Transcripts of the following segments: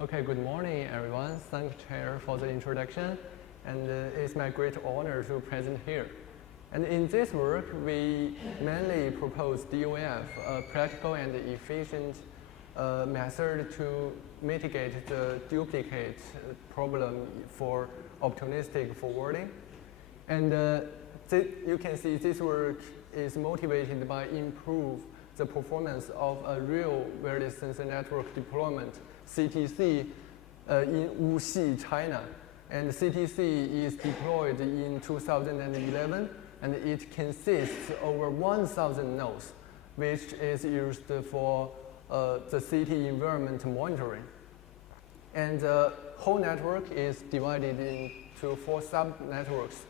Okay, good morning, everyone. Thank Chair for the introduction, and it's my great honor to present here. And in this work, we mainly propose DOF, a practical and efficient method to mitigate the duplicate problem for opportunistic forwarding. And you can see this work is motivated by improve the performance of a real wireless sensor network deployment, CTC, in Wuxi, China. And CTC is deployed in 2011, and it consists over 1,000 nodes, which is used for the city environment monitoring. And the whole network is divided into 4 sub-networks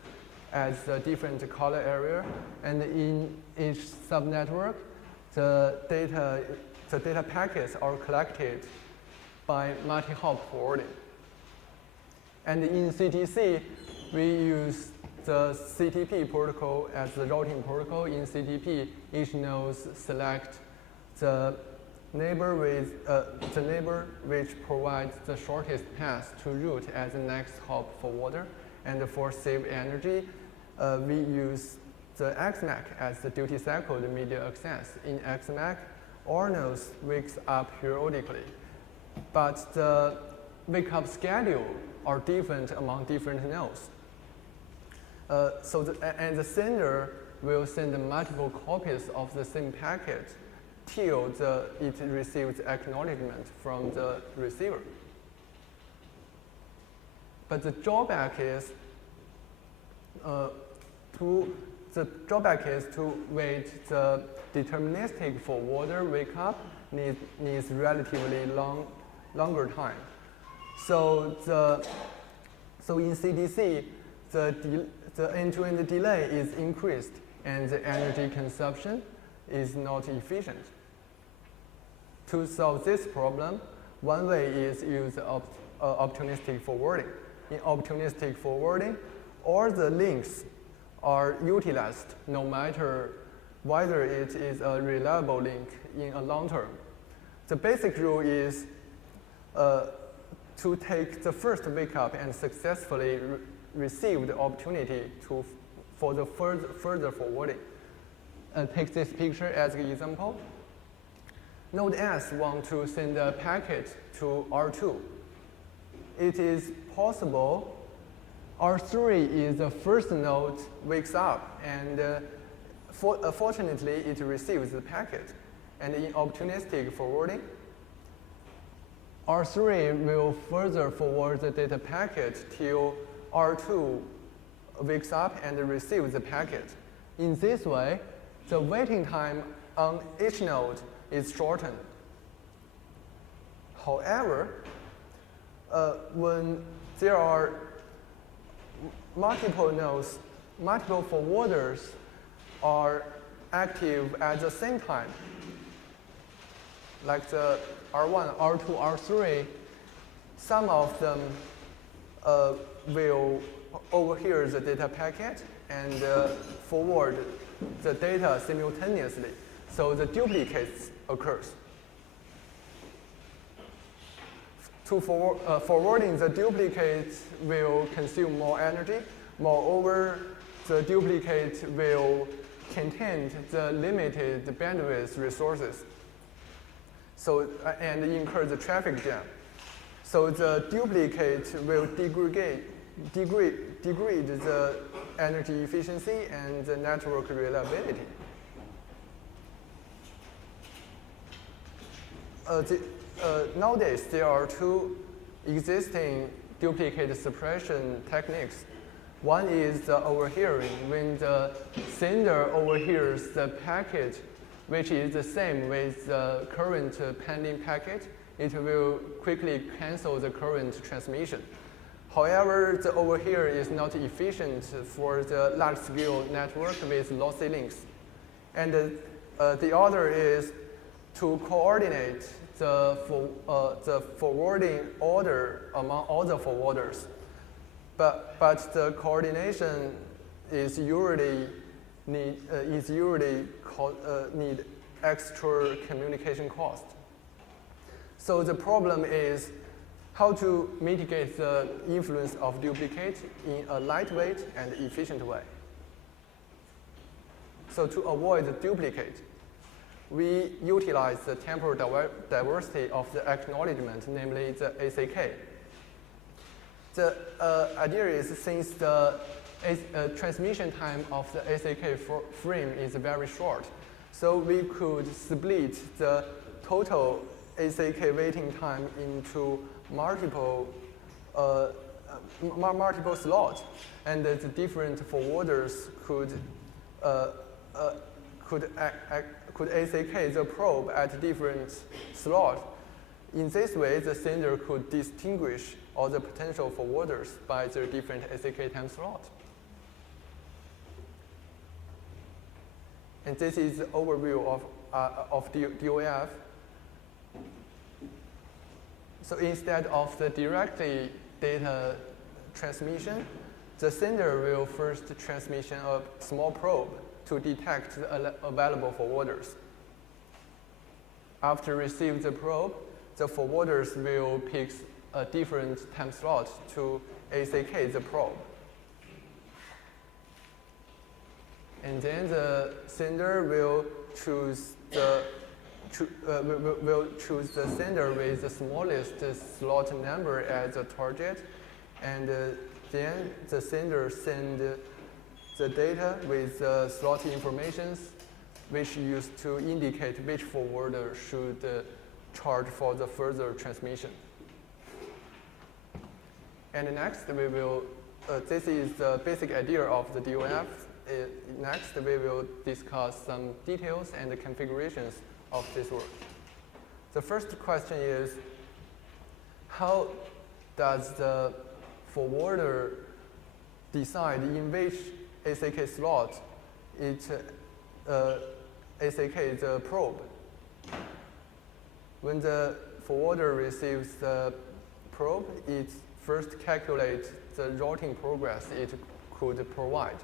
as a different color area, and in each sub-network, the data packets are collected by multi-hop forwarding. And in CTC, we use the CTP protocol as the routing protocol. In CTP, each node select the neighbor which provides the shortest path to route as the next hop forwarder. And for save energy, we use the XMAC as the duty cycle, the media access. In XMAC, all nodes wakes up periodically, but the wake up schedule are different among different nodes. And the sender will send multiple copies of the same packet till it receives acknowledgement from the receiver. But the drawback is to wait the deterministic forwarder wake up needs relatively longer time. So in CDC, the end-to-end delay is increased and the energy consumption is not efficient. To solve this problem, one way is use opportunistic forwarding. In opportunistic forwarding, all the links are utilized no matter whether it is a reliable link in a long term. The basic rule is to take the first wake up and successfully receive the opportunity for the further forwarding. Take this picture as an example. Node S wants to send a packet to R2. It is possible R3 is the first node wakes up, and fortunately it receives the packet. And in opportunistic forwarding, R3 will further forward the data packet till R2 wakes up and receives the packet. In this way, the waiting time on each node is shortened. However, when there are multiple nodes, multiple forwarders are active at the same time, like the R1, R2, R3, some of them will overhear the data packet and forward the data simultaneously, so the duplicates occurs. Forwarding the duplicates will consume more energy. Moreover, the duplicate will contain the limited bandwidth resources, and incur the traffic jam. So the duplicate will degrade the energy efficiency and the network reliability. Nowadays, there are 2 existing duplicate suppression techniques. One is the overhearing. When the sender overhears the packet, which is the same with the current pending packet, it will quickly cancel the current transmission. However, the overhear is not efficient for the large-scale network with lossy links. And the other is to coordinate the forwarding order among all the forwarders. But the coordination is usually need extra communication cost. So the problem is how to mitigate the influence of duplicate in a lightweight and efficient way. So to avoid duplicate, we utilize the temporal diversity of the acknowledgement, namely the ACK. The idea is, since the transmission time of the ACK frame is very short, so we could split the total ACK waiting time into multiple slots, and the different forwarders could ACK the probe at different slots. In this way, the sender could distinguish all the potential forwarders by their different ACK time slots. And this is the overview of DOF. So instead of the directly data transmission, the sender will first transmission a small probe to detect the available forwarders. After receive the probe, the forwarders will pick a different time slot to ACK the probe. And then the sender will choose the sender with the smallest slot number as a target, and then the sender send the data with slot informations, which used to indicate which forwarder should charge for the further transmission. And next, we will. This is the basic idea of the DOF. Next, we will discuss some details and the configurations of this work. The first question is, how does the forwarder decide in which ACK slot it ACK the probe? When the forwarder receives the probe, it first calculates the routing progress it could provide.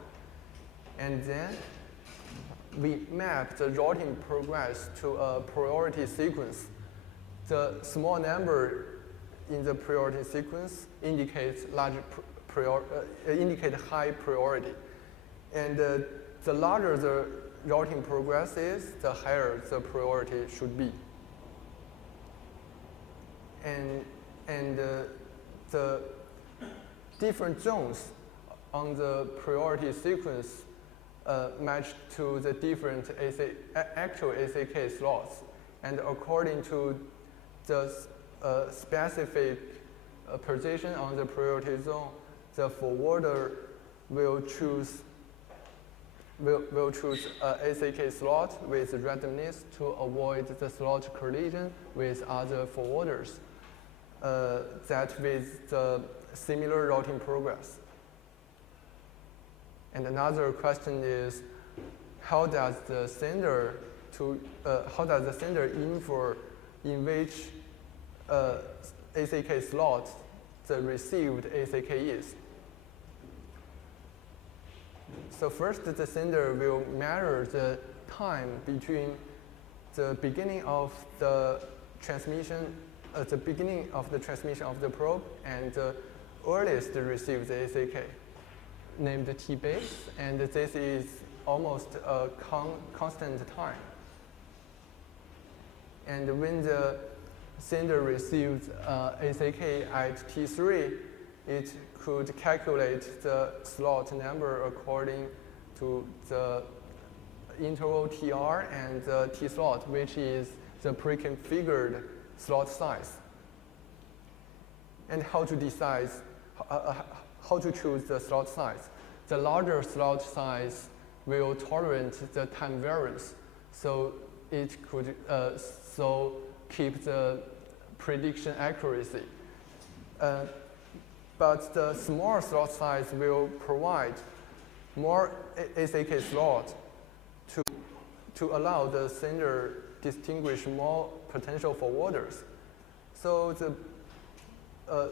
And then we map the routing progress to a priority sequence. The small number in the priority sequence indicates high priority. And the larger the routing progress is, the higher the priority should be. And the different zones on the priority sequence match to the different actual ACK slots. And according to the specific position on the priority zone, the forwarder will choose ACK slot with randomness to avoid the slot collision with other forwarders that with the similar routing progress. And another question is, how does the sender infer in which ACK slot the received ACK is? So first, the sender will measure the time between the beginning of the transmission, of the probe, and the earliest received ACK, named T base, and this is almost a constant time. And when the sender receives ACK at T3, it could calculate the slot number according to the interval TR and the T slot, which is the pre-configured slot size. And how to decide, how to choose the slot size. The larger slot size will tolerate the time variance, so it could keep the prediction accuracy. But the small slot size will provide more ACK slot to allow the sender distinguish more potential forwarders. So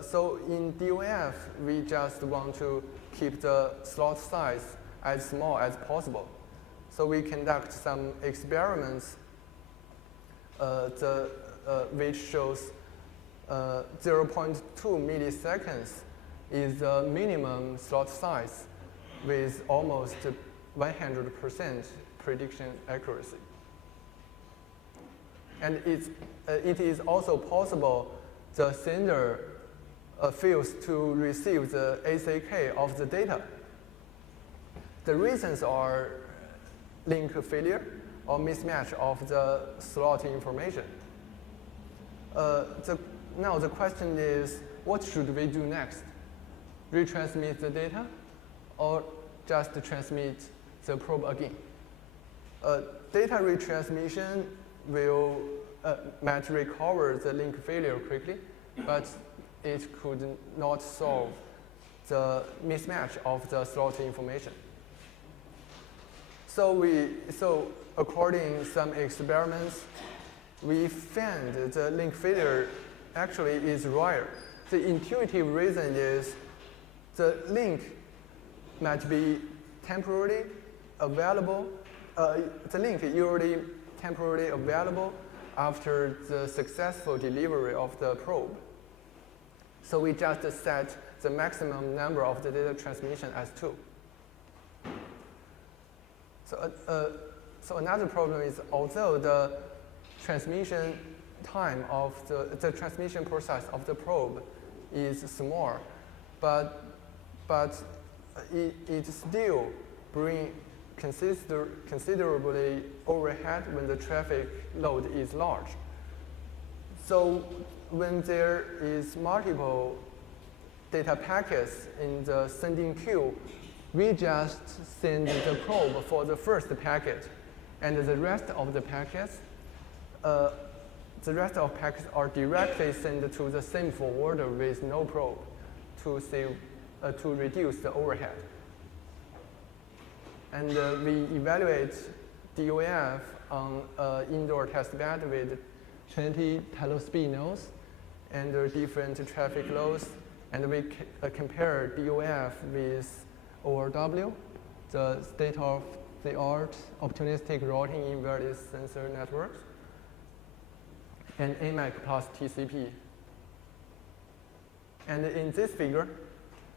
so in DOF, we just want to keep the slot size as small as possible. So we conduct some experiments which shows 0.2 milliseconds is the minimum slot size with almost 100% prediction accuracy. And it is also possible the sender fails to receive the ACK of the data. The reasons are link failure or mismatch of the slot information. Now the question is, what should we do next? Retransmit the data or just transmit the probe again? Data retransmission might recover the link failure quickly, but it could not solve the mismatch of the slot information. So according to some experiments, we found the link failure actually is rare. The intuitive reason is the link might be temporarily available. The link usually temporarily available after the successful delivery of the probe. So we just set the maximum number of the data transmission as 2. So another problem is, although the transmission time of the transmission process of the probe is small, but it still brings considerably overhead when the traffic load is large. So when there is multiple data packets in the sending queue, we just send the probe for the first packet, and the rest of the packets are directly sent to the same forwarder with no probe to reduce the overhead. And we evaluate DOF on indoor testbed with 20 telespeed nodes and different traffic loads, and we compare DOF with ORW, the state-of-the-art opportunistic routing in wireless sensor networks, and AMAC plus TCP. And in this figure,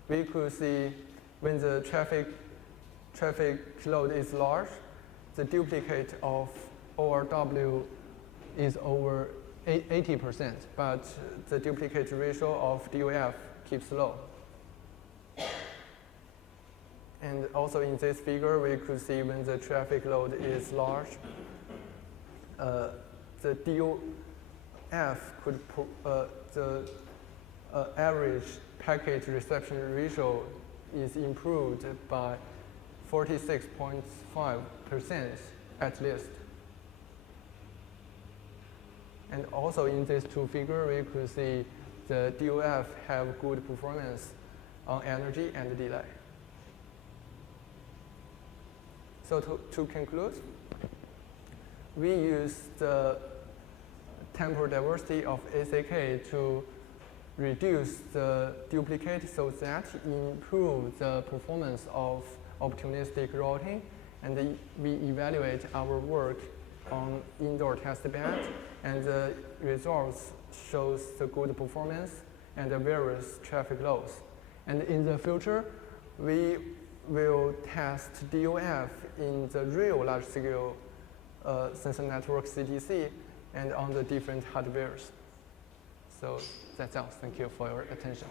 we could see when the traffic load is large, the duplicate of ORW is over 80%, but the duplicate ratio of DOF keeps low. And also in this figure, we could see when the traffic load is large, the DOF the average packet reception ratio is improved by 46.5% at least. And also in these two figures, we could see the DOF have good performance on energy and delay. So to conclude, we use the temporal diversity of ACK to reduce the duplicate so that improve the performance of opportunistic routing, and we evaluate our work on indoor testbed, and the results shows the good performance and the various traffic loads. And in the future, we will test DOF in the real large-scale sensor network CTC and on the different hardwares. So that's all. Thank you for your attention.